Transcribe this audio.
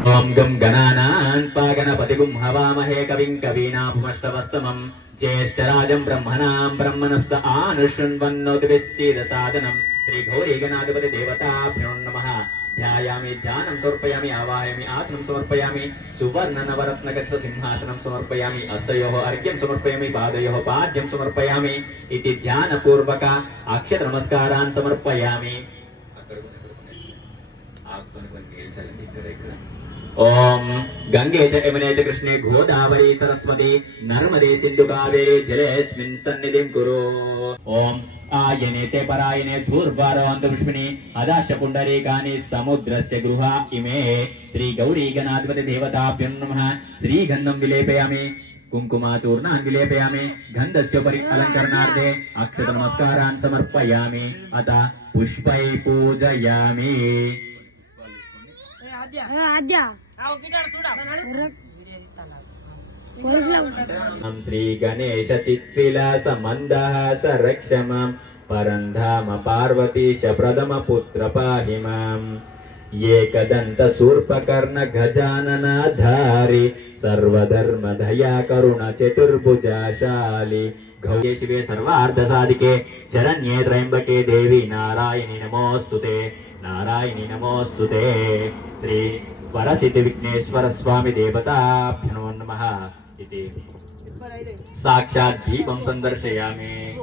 ओम गम गणानान्पा गणपतिगुं हवामहे कविं कवीनापुमष्टवस्तमम् ज्येष्ठराजं ब्रह्मणां ब्रह्मणस्थ आनुशृण्वन्नोतिभिस्सीदसादनं श्रीगौरी गणाधिपति देवताभ्यो नमः। ध्यायामि ध्यानं समर्पयामि आवाहयामि आसनं समर्पयामि सुवर्ण नवरत्नगच्छ सिंहासनं समर्पयामि हस्तयोः अर्घ्यं समर्पयामि पादयोः पाद्यं समर्पयामि इति ध्यानपूर्वक अक्षत नमस्कारान् समर्पयामि। ओम गंगे च यमुने च कृष्णे गोदावरी सरस्वती नर्मदे सिंधु कावेरी जलेऽस्मिन् सन्निधिं कुरु। ओम आयने ते परायणे धूर्वारोऽन्तपुष्पिणी अदाश्च पुण्डरीकानि समुद्रस्य गृहा इमे श्री गौरी गणाधिपति देवताभ्यो नमः। श्रीगन्धं विलेपयामि कुङ्कुमाचूर्णान् विलेपयामि गन्धस्योपरि अलङ्करणार्थे अक्षत नमस्कारान् समर्पयामि अतः पुष्पै पूजयामि। श्री गणेश चित्विलास मंदहास रक्ष मां परन्धाम पार्वतीश प्रथम पुत्र पाहि माम्। एकदन्त शूर्पकर्ण गजाननाधारि सर्वधर्म दया करुण चतुर्भुजाशाली गौरी शिवे सर्वार्थ साधिके शरण्ये त्र्यंबके देवी नारायणी नमोस्तुते नारायणी नमोस्तुते। श्री वरसिद्धि विघ्नेश्वर स्वामी देवताभ्यो नमः इति साक्षात् दीपं संदर्शयामि।